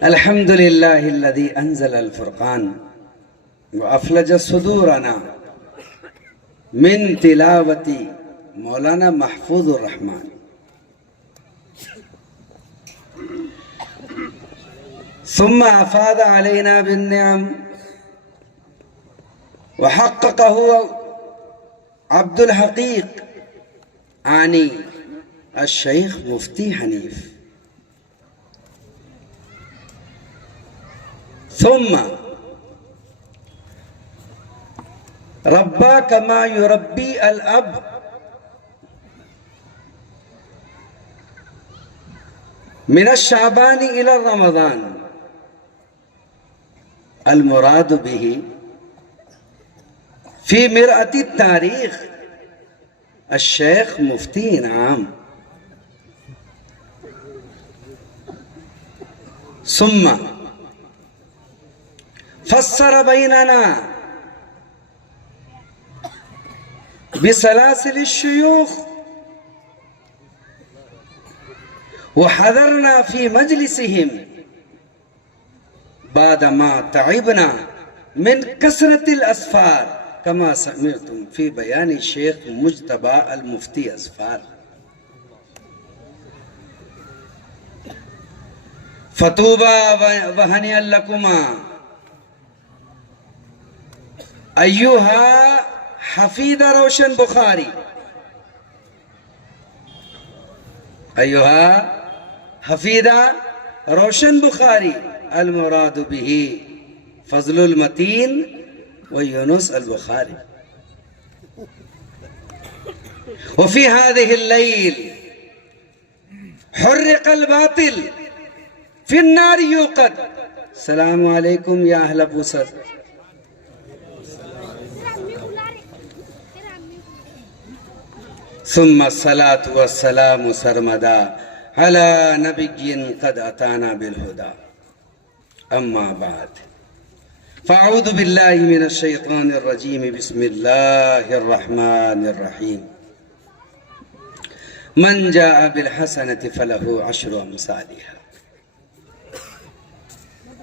الحمد لله الذي أنزل الفرقان وأفلج صدورنا من تلاوة مولانا محفوظ الرحمن. ثم أفاض علينا بالنعم وحققه عبد الحقيق آني الشيخ مفتي حنيف. ثم ربى كما يربي الأب من الشعبان إلى رمضان. المراد به في مرآة التاريخ الشيخ مفتي انعام. ثم فسر بيننا بسلاسل الشيوخ وحضرنا في مجلسهم بعدما تعبنا من كثرة الأسفار كما سمعتم في بيان الشيخ مجتبى المفتي أسفار. فطوبى وهنيئا لكما أيها حفيد روشن بخاري، أيها حفيد روشن بخاري. المراد به فضل المتين ويونس البخاري. وفي هذه الليل حرق الباطل في النار يوقد. السلام عليكم يا أهل بوسط. ثم الصلاة والسلام سرمدا على نبي قد أتانا بالهدى. أما بعد، فأعوذ بالله من الشيطان الرجيم. بسم الله الرحمن الرحيم. من جاء بالحسنة فله عشر أمثالها.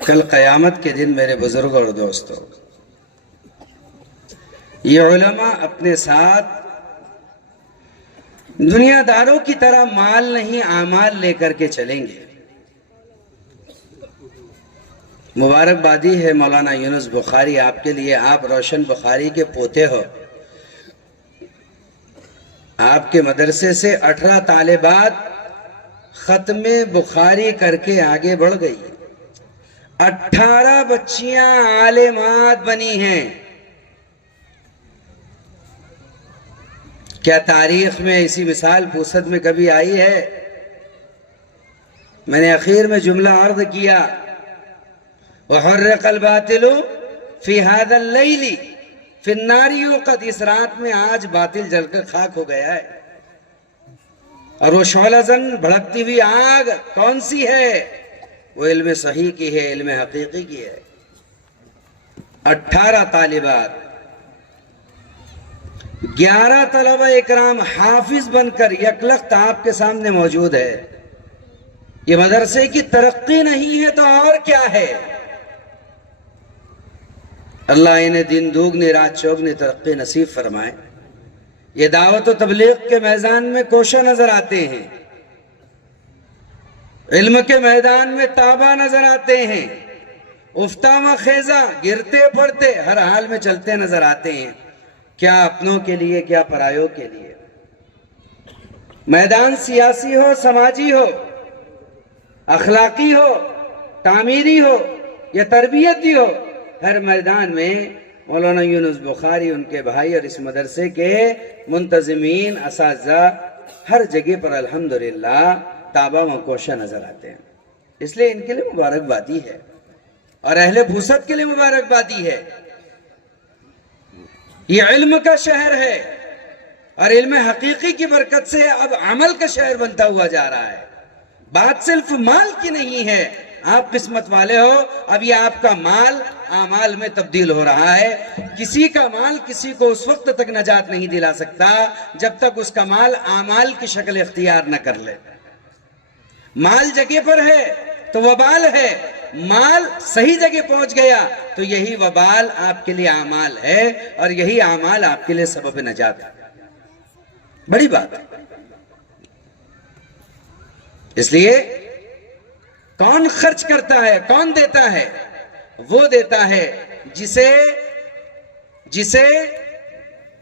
کل قیامت کے دن میرے بزرگ اور دوستوں، یہ علماء اپنے ساتھ دنیا داروں کی طرح مال نہیں اعمال لے کر کے چلیں گے. مبارکبادی ہے مولانا یونس بخاری آپ کے لیے. آپ روشن بخاری کے پوتے ہو. آپ کے مدرسے سے 18 طالبات ختم بخاری کر کے آگے بڑھ گئی. 18 بچیاں عالمات بنی ہیں. کیا تاریخ میں ایسی مثال پوسد میں کبھی آئی ہے؟ میں نے اخیر میں جملہ عرض کیا، وَحُرِّقَ الْبَاطِلُ فِي هَذَا اللَّيْلِ فِي النَّارِ يُوقَدْ. اس رات میں آج باطل جل کر خاک ہو گیا ہے. اور وہ شعلہ زن بھڑکتی ہوئی آگ کون سی ہے؟ وہ علم صحیح کی ہے، علم حقیقی کی ہے. 18 طالبات، 11 طلبہ اکرام حافظ بن کر یکلخت آپ کے سامنے موجود ہے. یہ مدرسے کی ترقی نہیں ہے تو اور کیا ہے؟ اللہ انہیں دن دوگنی رات چوگنی ترقی نصیب فرمائے. یہ دعوت و تبلیغ کے میدان میں کوشاں نظر آتے ہیں، علم کے میدان میں تابہ نظر آتے ہیں، افتامہ خیزہ گرتے پڑتے ہر حال میں چلتے نظر آتے ہیں. کیا اپنوں کے لیے، کیا پرایوں کے لیے. میدان سیاسی ہو، سماجی ہو، اخلاقی ہو، تعمیری ہو یا تربیتی ہو، ہر میدان میں مولانا یونس بخاری، ان کے بھائی اور اس مدرسے کے منتظمین، اساتذہ ہر جگہ پر الحمدللہ تابہ و کوشاں نظر آتے ہیں. اس لیے ان کے لیے مبارکبادی ہے اور اہل بھوست کے لیے مبارکبادی ہے. یہ علم کا شہر ہے اور علم حقیقی کی برکت سے اب عمل کا شہر بنتا ہوا جا رہا ہے. بات صرف مال کی نہیں ہے. آپ قسمت والے ہو، اب یہ آپ کا مال اعمال میں تبدیل ہو رہا ہے. کسی کا مال کسی کو اس وقت تک نجات نہیں دلا سکتا جب تک اس کا مال اعمال کی شکل اختیار نہ کر لے. مال جگہ پر ہے تو وبال ہے، مال صحیح جگہ پہنچ گیا تو یہی وبال آپ کے لیے اعمال ہے اور یہی اعمال آپ کے لیے سبب نجات ہے. بڑی بات ہے. اس لیے کون خرچ کرتا ہے, کون دیتا ہے؟ وہ دیتا ہے جسے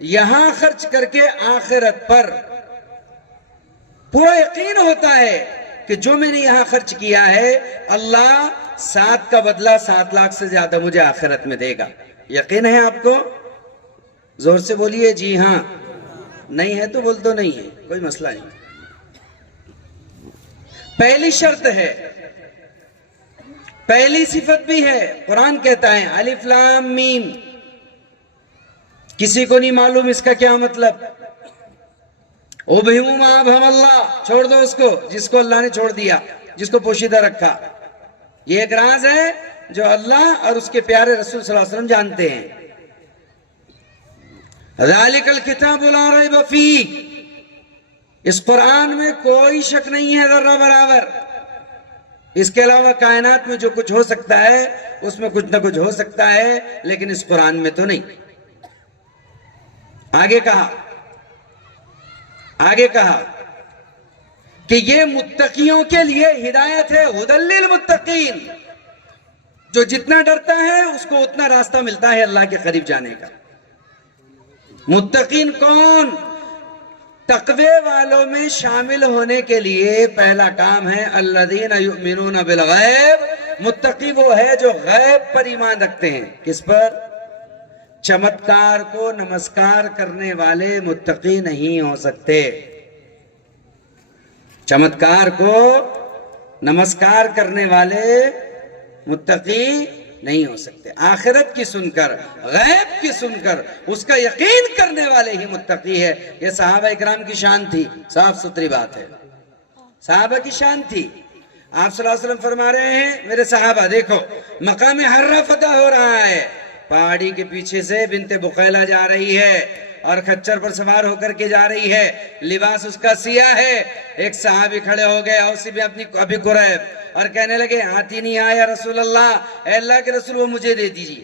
یہاں خرچ کر کے آخرت پر پورا یقین ہوتا ہے کہ جو میں نے یہاں خرچ کیا ہے اللہ 7 کا بدلہ 7 لاکھ سے زیادہ مجھے آخرت میں دے گا. یقین ہے آپ کو؟ زور سے بولیے جی ہاں. نہیں ہے تو بول دو نہیں ہے, کوئی مسئلہ نہیں. پہلی شرط ہے, پہلی صفت بھی ہے. قرآن کہتا ہے الف لام میم. کسی کو نہیں معلوم اس کا کیا مطلب. اوبہم آبہم اللہ, چھوڑ دو اس کو جس کو اللہ نے چھوڑ دیا, جس کو پوشیدہ رکھا. یہ ایک راز ہے جو اللہ اور اس کے پیارے رسول صلی اللہ علیہ وسلم جانتے ہیں. ذالک الکتاب لا ریب فیہ, اس قرآن میں کوئی شک نہیں ہے ذرہ برابر. اس کے علاوہ کائنات میں جو کچھ ہو سکتا ہے اس میں کچھ نہ کچھ ہو سکتا ہے, لیکن اس قرآن میں تو نہیں. آگے کہا کہ یہ متقیوں کے لیے ہدایت ہے. ھدی للمتقین, جو جتنا ڈرتا ہے اس کو اتنا راستہ ملتا ہے اللہ کے قریب جانے کا. متقین کون؟ تقوی والوں میں شامل ہونے کے لیے پہلا کام ہے الذین یؤمنون بالغیب. متقی وہ ہے جو غیب پر ایمان رکھتے ہیں. کس پر؟ چمتکار کو نمسکار کرنے والے متقی نہیں ہو سکتے. چمتکار کو نمسکار کرنے والے متقی نہیں ہو سکتے. آخرت کی سن کر, غیب کی سن کر اس کا یقین کرنے والے ہی متقی ہے. یہ صحابہ اکرام کی شان تھی, صاف ستھری بات ہے. صحابہ کی شان تھی. آپ صلی اللہ علیہ وسلم فرما رہے ہیں میرے صحابہ دیکھو مقام حرہ فتح ہو رہا ہے. پہاڑی کے پیچھے سے بنت بقیلہ جا رہی ہے اور خچر پر سوار ہو کر کے جا رہی ہے. لباس اس کا سیاہ ہے. ایک صحابی کھڑے ہو گئے اوسی بھی اپنی ابی قریب اور کہنے لگے آتی نہیں آیا رسول اللہ, اے اللہ کے رسول وہ مجھے دے دیجیے.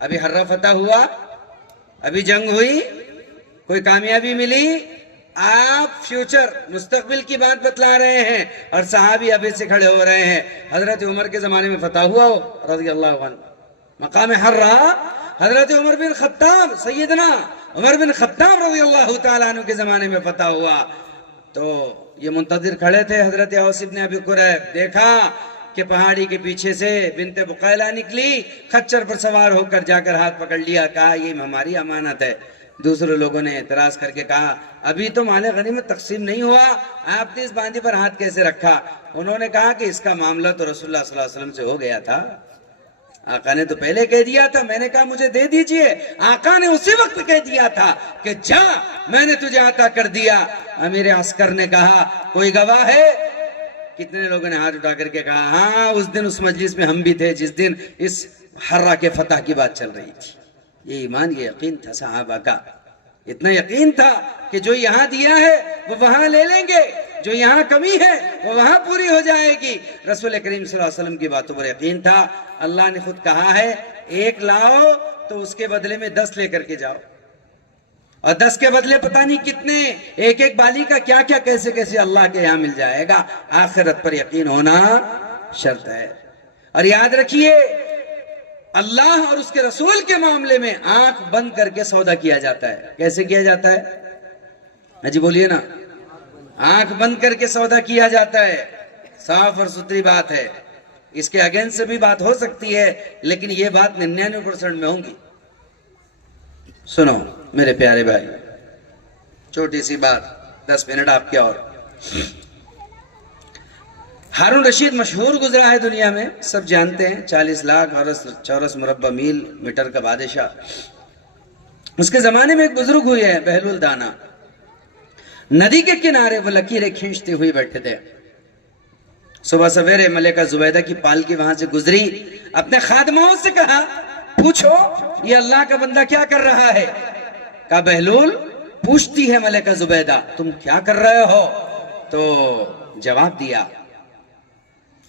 ابھی حرہ فتح ہوا, ابھی جنگ ہوئی, کوئی کامیابی ملی, آپ فیوچر مستقبل کی بات بتلا رہے ہیں اور صحابی ابھی سے کھڑے ہو رہے ہیں. حضرت عمر کے زمانے میں فتح ہوا ہو رضی اللہ عنہ. مقام حرہ حضرت عمر بن خطاب, سیدنا عمر بن خطاب رضی اللہ تعالیٰ عنہ کے زمانے میں فتح ہوا. تو یہ منتظر کھڑے تھے. حضرت اوس بن ابی قریب دیکھا کہ پہاڑی کے پیچھے سے بنت بقیلہ نکلی, خچر پر سوار ہو کر جا کر ہاتھ پکڑ لیا, کہا یہ ہماری امانت ہے. دوسرے لوگوں نے اعتراض کر کے کہا ابھی تو مال غنیمت تقسیم نہیں ہوا, آپ نے اس باندھی پر ہاتھ کیسے رکھا؟ انہوں نے کہا کہ اس کا معاملہ تو رسول اللہ صلی اللہ علیہ وسلم سے ہو گیا تھا. آقا نے تو پہلے کہہ دیا تھا, میں نے کہا مجھے دے دیجئے. آقا نے اسی وقت کہہ دیا تھا کہ جا میں نے تجھے عطا کر دیا. امیر عسکر نے کہا کوئی گواہ ہے؟ کتنے لوگوں نے ہاتھ اٹھا کر کے کہا ہاں اس دن اس مجلس میں ہم بھی تھے جس دن اس حرہ کے فتح کی بات چل رہی تھی. یہ ایمان, یہ یقین تھا صحابہ کا. اتنا یقین تھا کہ جو یہاں دیا ہے وہ وہاں لے لیں گے, جو یہاں کمی ہے وہ وہاں پوری ہو جائے گی. رسول کریم صلی اللہ علیہ وسلم کی باتوں پر یقین تھا. اللہ نے خود کہا ہے 1 لاؤ تو اس کے بدلے میں 10 لے کر کے جاؤ, اور 10 کے بدلے پتہ نہیں کتنے, ایک ایک بالی کا کیا کیا کیسے کیسے اللہ کے یہاں مل جائے گا. آخرت پر یقین ہونا شرط ہے. اور یاد رکھیے اللہ اور اس کے رسول کے معاملے میں آنکھ بند کر کے سودا کیا جاتا ہے. کیسے کیا جاتا ہے جی بولیے نا؟ آنکھ بند کر کے سودا کیا جاتا ہے. صاف اور ستھری بات ہے. اس کے اگینسٹ سے بھی بات ہو سکتی ہے لیکن یہ بات 99% میں ہوں گی. سنو میرے پیارے بھائی, چھوٹی سی بات 10 منٹ آپ کے. اور ہارون رشید مشہور گزرا ہے دنیا میں, سب جانتے ہیں. 40 لاکھ چورس مربع میل میٹر کا بادشاہ. اس کے زمانے میں ایک بزرگ ہوئے ہیں بہلول دانا. ندی کے کنارے وہ لکیریں کھینچتے ہوئے بیٹھے تھے. صبح سویرے ملکہ زبیدہ کی پالکی وہاں سے گزری. اپنے خادموں سے کہا پوچھو یہ اللہ کا بندہ کیا کر رہا ہے؟ کہا بہلول. پوچھتی ہے ملکہ زبیدہ تم کیا کر رہے ہو؟ تو جواب دیا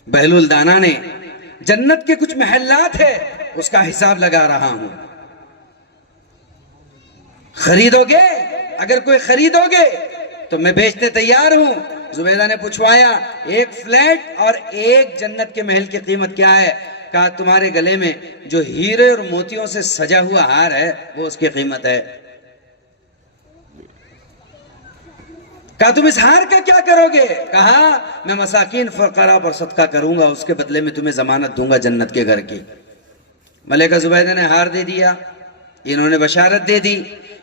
بہلول دانا نے جنت کے کچھ محلات ہے اس کا حساب لگا رہا ہوں. خریدو گے؟ اگر کوئی خریدو گے تو میں بیچنے تیار ہوں. زبیدہ نے پوچھوایا ایک فلیٹ اور ایک جنت کے محل کی قیمت کیا ہے؟ کہا تمہارے گلے میں جو ہیرے اور موتیوں سے سجا ہوا ہار ہے وہ اس کی قیمت ہے. کہا تم اس ہار کا کیا کرو گے؟ کہا میں مساکین فقراء پر صدقہ کروں گا، اس کے بدلے میں تمہیں ضمانت دوں گا جنت کے گھر کی. ملکہ زبیدہ نے ہار دے دیا، انہوں نے بشارت دے دی.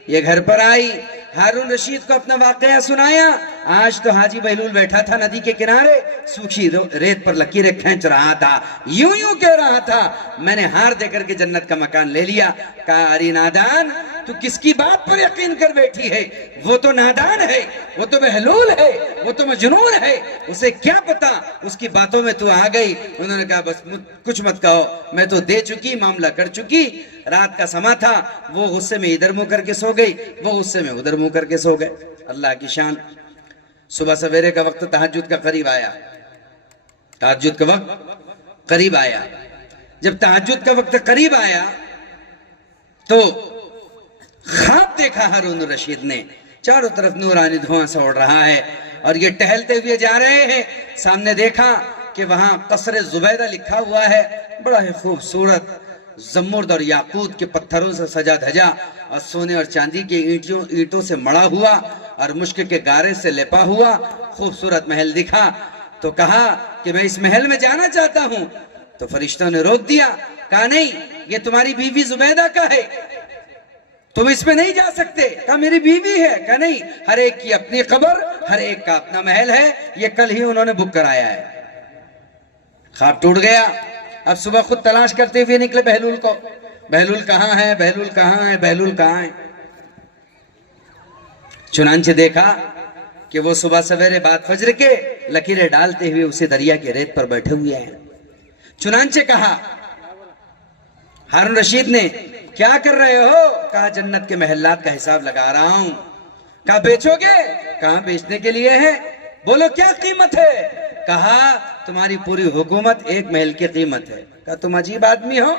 یہ گھر پر آئی، ہارون رشید کو اپنا واقعہ سنایا. آج تو حاجی بہلول بیٹھا تھا ندی کے کنارے، سوکھی ریت پر لکیریں کھینچ رہا تھا، یوں کہہ رہا تھا میں نے ہار دے کر کے جنت کا مکان لے لیا. کہا اری نادان، تو کس کی بات پر یقین کر بیٹھی ہے؟ وہ تو نادان ہے، وہ تو بہلول ہے، وہ تو مجنون ہے، اسے کیا پتا؟ اس کی باتوں میں تو آ گئی. انہوں نے کہا بس کچھ مت کہو، میں تو دے چکی، معاملہ کر چکی. رات کا سما تھا، وہ غصے میں ادھر منہ کر کے سو گئی، وہ غصے میں ادھر منہ کر کے سو گئے. اللہ کی شان. صبح سویرے کا وقت تہجد کا قریب آیا، تہجد کا وقت قریب آیا. جب تہجد کا وقت قریب آیا تو خواب دیکھا ہارون رشید نے، چاروں طرف نورانی دھواں سا اڑ رہا ہے اور یہ ٹہلتے ہوئے جا رہے ہیں. سامنے دیکھا کہ وہاں قصر زبیدہ لکھا ہوا ہے، بڑا ہی خوبصورت زمرد اور یاقوت کے پتھروں سے سجا دھجا اور سونے اور چاندی کے اینٹوں سے مڑا ہوا اور مشک کے گارے سے لپا ہوا خوبصورت محل دکھا. تو کہا کہ میں اس محل میں جانا چاہتا ہوں. تو فرشتوں نے روک دیا، کہا نہیں، یہ تمہاری بیوی زبیدہ کا ہے، تم اس میں نہیں جا سکتے. کہا میری بیوی ہے. کہا نہیں، ہر ایک کی اپنی قبر، ہر ایک کا اپنا محل ہے، یہ کل ہی انہوں نے بک کرایا ہے. خواب ٹوٹ گیا. اب صبح خود تلاش کرتے ہوئے نکلے بہلول کو. بہلول کہاں ہے؟ بہلول کہاں ہے؟ بہلول کہاں ہے؟ چنانچہ دیکھا کہ وہ صبح سویرے بعد فجر کے لکیریں ڈالتے ہوئے اسی دریا کے ریت پر بیٹھے ہوئے ہیں. چنانچہ کہا ہارون رشید نے کیا کر رہے ہو؟ کہا جنت کے محلات کا حساب لگا رہا ہوں. کہا بیچو گے؟ کہاں بیچنے کے لیے ہے؟ بولو کیا قیمت ہے؟ کہا تمہاری پوری حکومت ایک محل کی قیمت ہے. کہا تم عجیب آدمی ہو،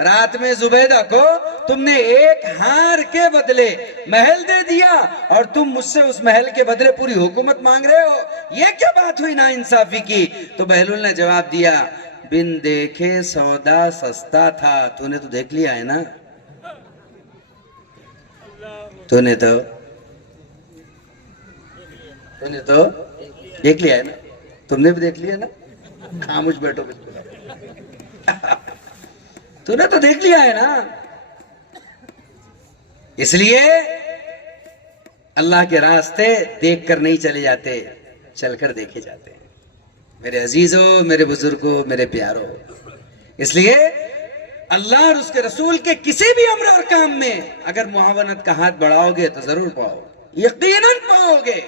رات میں زبیدہ کو تم نے ایک ہار کے بدلے محل دے دیا اور تم مجھ سے اس محل کے بدلے پوری حکومت مانگ رہے ہو، یہ کیا بات ہوئی ناانصافی کی؟ تو بہلول نے جواب دیا بن دیکھے سودا سستا تھا. تو نے تو دیکھ لیا ہے نا، تو نے تو دیکھ لیا ہے نا، تم نے بھی دیکھ لیا نا. خاموش بیٹھو بالکل، تو نے تو دیکھ لیا ہے نا. اس لیے اللہ کے راستے دیکھ کر نہیں چلے جاتے، چل کر دیکھے جاتے ہیں. میرے عزیزوں، میرے بزرگوں، میرے پیاروں، اس لیے اللہ اور اس کے رسول کے کسی بھی امر اور کام میں اگر معاونت کا ہاتھ بڑھاؤ گے تو ضرور پاؤ، یقیناً پاؤ گے.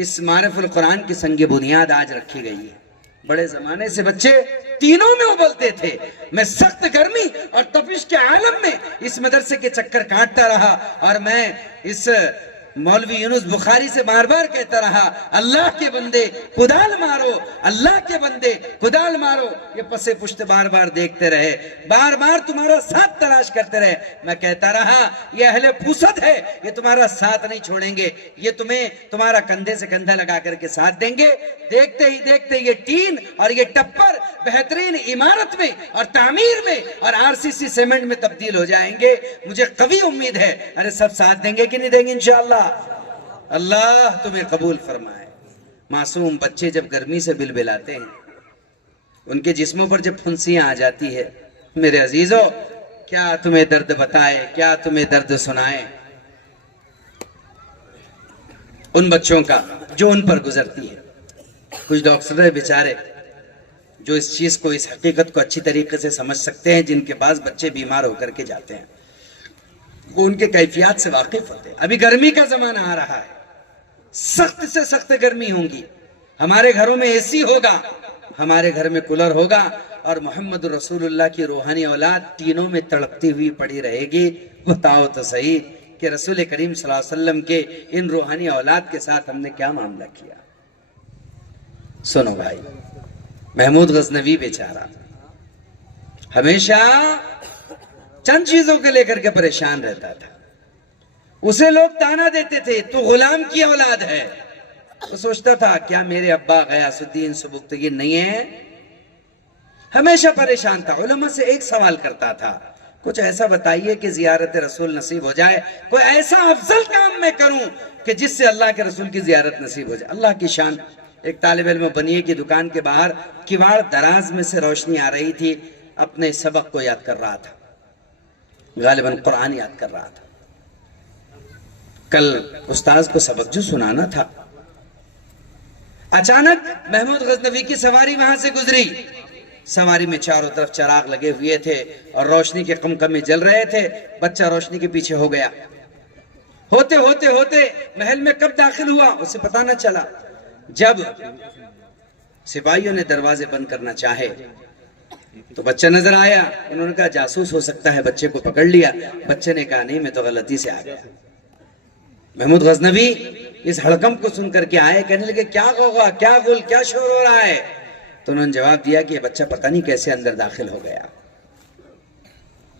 اس معرف القرآن کی سنگ بنیاد آج رکھی گئی ہے. بڑے زمانے سے بچے تینوں میں ابلتے تھے. میں سخت گرمی اور تپش کے عالم میں اس مدرسے کے چکر کاٹتا رہا اور میں اس مولوی یونس بخاری سے بار بار کہتا رہا اللہ کے بندے کدال مارو، اللہ کے بندے کدال مارو. یہ پسے پشت بار بار دیکھتے رہے، بار بار تمہارا ساتھ تلاش کرتے رہے. میں کہتا رہا یہ اہل پوست ہے، یہ تمہارا ساتھ نہیں چھوڑیں گے، یہ تمہیں تمہارا کندھے سے کندھا لگا کر کے ساتھ دیں گے. دیکھتے ہی دیکھتے یہ ٹین اور یہ ٹپر بہترین عمارت میں اور تعمیر میں اور RCC سیمنٹ میں تبدیل ہو جائیں گے. مجھے قوی امید ہے. ارے سب ساتھ دیں گے کہ نہیں دیں گے؟ انشاءاللہ اللہ تمہیں قبول فرمائے. معصوم بچے جب گرمی سے بلبلاتے ہیں، ان کے جسموں پر جب پھنسیاں آ جاتی ہے، میرے عزیزوں کیا تمہیں درد بتائے، کیا تمہیں درد سنائے ان بچوں کا جو ان پر گزرتی ہے. کچھ ڈاکٹر بیچارے جو اس چیز کو، اس حقیقت کو اچھی طریقے سے سمجھ سکتے ہیں، جن کے پاس بچے بیمار ہو کر کے جاتے ہیں، وہ ان کے کیفیات سے واقف ہوتے ہیں. ابھی گرمی کا زمانہ آ رہا ہے، سخت سے سخت گرمی ہوں گی. ہمارے گھروں میں AC ہوگا، ہمارے گھر میں کولر ہوگا اور محمد رسول اللہ کی روحانی اولاد تینوں میں تڑپتی ہوئی پڑی رہے گی. بتاؤ تو صحیح کہ رسول کریم صلی اللہ علیہ وسلم کے ان روحانی اولاد کے ساتھ ہم نے کیا معاملہ کیا. سنو بھائی، محمود غزنوی بیچارہ ہمیشہ چند چیزوں کو لے کر کے پریشان رہتا تھا. اسے لوگ تانا دیتے تھے تو غلام کی اولاد ہے. وہ سوچتا تھا کیا میرے ابا غیاث الدین سبکتگین نہیں ہے؟ ہمیشہ پریشان تھا. علماء سے ایک سوال کرتا تھا کچھ ایسا بتائیے کہ زیارت رسول نصیب ہو جائے, کوئی ایسا افضل کام میں کروں کہ جس سے اللہ کے رسول کی زیارت نصیب ہو جائے. اللہ کی شان. ایک طالب علم بنیے کی دکان کے باہر کواڑ دراز میں سے روشنی آ رہی تھی, اپنے سبق کو یاد کر رہا تھا, غالباً قرآن یاد کر رہا تھا. کل استاذ کو سبق جو سنانا تھا, اچانک محمود غزنوی کی سواری وہاں سے گزری. سواری میں چاروں طرف چراغ لگے ہوئے تھے اور روشنی کے قمقمے جل رہے تھے. بچہ روشنی کے پیچھے ہو گیا. ہوتے ہوتے ہوتے محل میں کب داخل ہوا اسے پتہ نہ چلا. جب سپاہیوں نے دروازے بند کرنا چاہے تو بچہ نظر آیا. انہوں نے کہا جاسوس ہو سکتا ہے, بچے کو پکڑ لیا. بچے نے کہا نہیں, میں تو غلطی سے آ گیا. محمود غزنوی اس ہڑکمپ کو سن کر کے آئے, کہنے لگے کیا غوغا, کیا غل, کیا شور ہو رہا ہے؟ تو انہوں نے جواب دیا کہ یہ بچہ پتہ نہیں کیسے اندر داخل ہو گیا.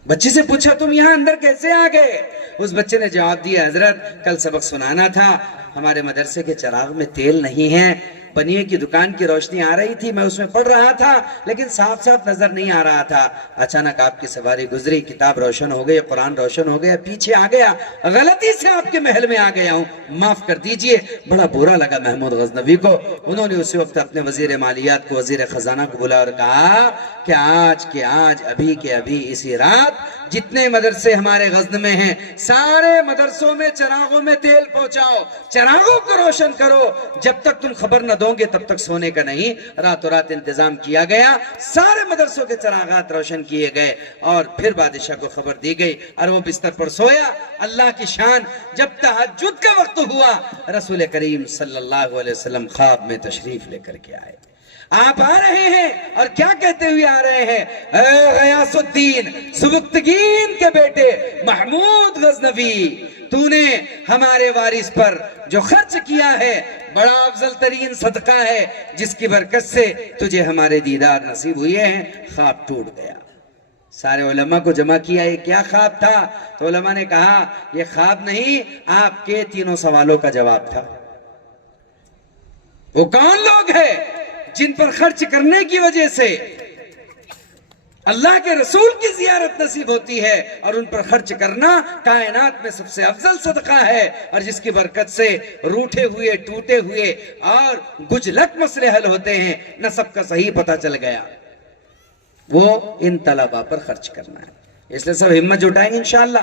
بچے سے پوچھا تم یہاں اندر کیسے آ گئے؟ اس بچے نے جواب دیا حضرت کل سبق سنانا تھا, ہمارے مدرسے کے چراغ میں تیل نہیں ہے, بنیے کی دکان کی روشنی آ رہی تھی, میں اس میں پڑھ رہا تھا لیکن صاف صاف نظر نہیں آ رہا تھا. اچانک آپ کی سواری گزری, کتاب روشن ہو گئی, قرآن روشن ہو گیا, پیچھے آ گیا, غلطی سے آپ کے محل میں آ گیا ہوں, معاف کر دیجئے. بڑا برا لگا محمود غزنوی کو. انہوں نے اسی وقت اپنے وزیر مالیات کو, وزیر خزانہ کو بلا اور کہا کہ آج کے آج, ابھی کے ابھی, اسی رات جتنے مدرسے ہمارے غزن میں ہیں سارے مدرسوں میں چراغوں میں تیل پہنچاؤ, چراغوں کو روشن کرو. جب تک تم خبر نہ دو گے تب تک سونے کا نہیں. راتوں رات انتظام کیا گیا, سارے مدرسوں کے چراغات روشن کیے گئے اور پھر بادشاہ کو خبر دی گئی اور وہ بستر پر سویا. اللہ کی شان, جب تہجد کا وقت ہوا رسول کریم صلی اللہ علیہ وسلم خواب میں تشریف لے کر کے آئے. آپ آ رہے ہیں اور کیا کہتے ہوئے آ رہے ہیں؟ اے غیاث الدین سبکتگین کے بیٹے محمود غزنوی, تو نے ہمارے وارث پر جو خرچ کیا ہے بڑا افضل ترین صدقہ ہے, جس کی برکت سے تجھے ہمارے دیدار نصیب ہوئے ہیں. خواب ٹوٹ گیا. سارے علماء کو جمع کیا, یہ کیا خواب تھا؟ تو علماء نے کہا یہ خواب نہیں, آپ کے تینوں سوالوں کا جواب تھا. وہ کون لوگ ہیں جن پر خرچ کرنے کی وجہ سے اللہ کے رسول کی زیارت نصیب ہوتی ہے, اور ان پر خرچ کرنا کائنات میں سب سے افضل صدقہ ہے, اور جس کی برکت سے روٹے ہوئے, ٹوٹے ہوئے اور گجلک مسئلے حل ہوتے ہیں. نسب کا صحیح پتہ چل گیا. وہ ان طلباء پر خرچ کرنا ہے. اس لئے سب ہمت جٹائیں گے انشاءاللہ.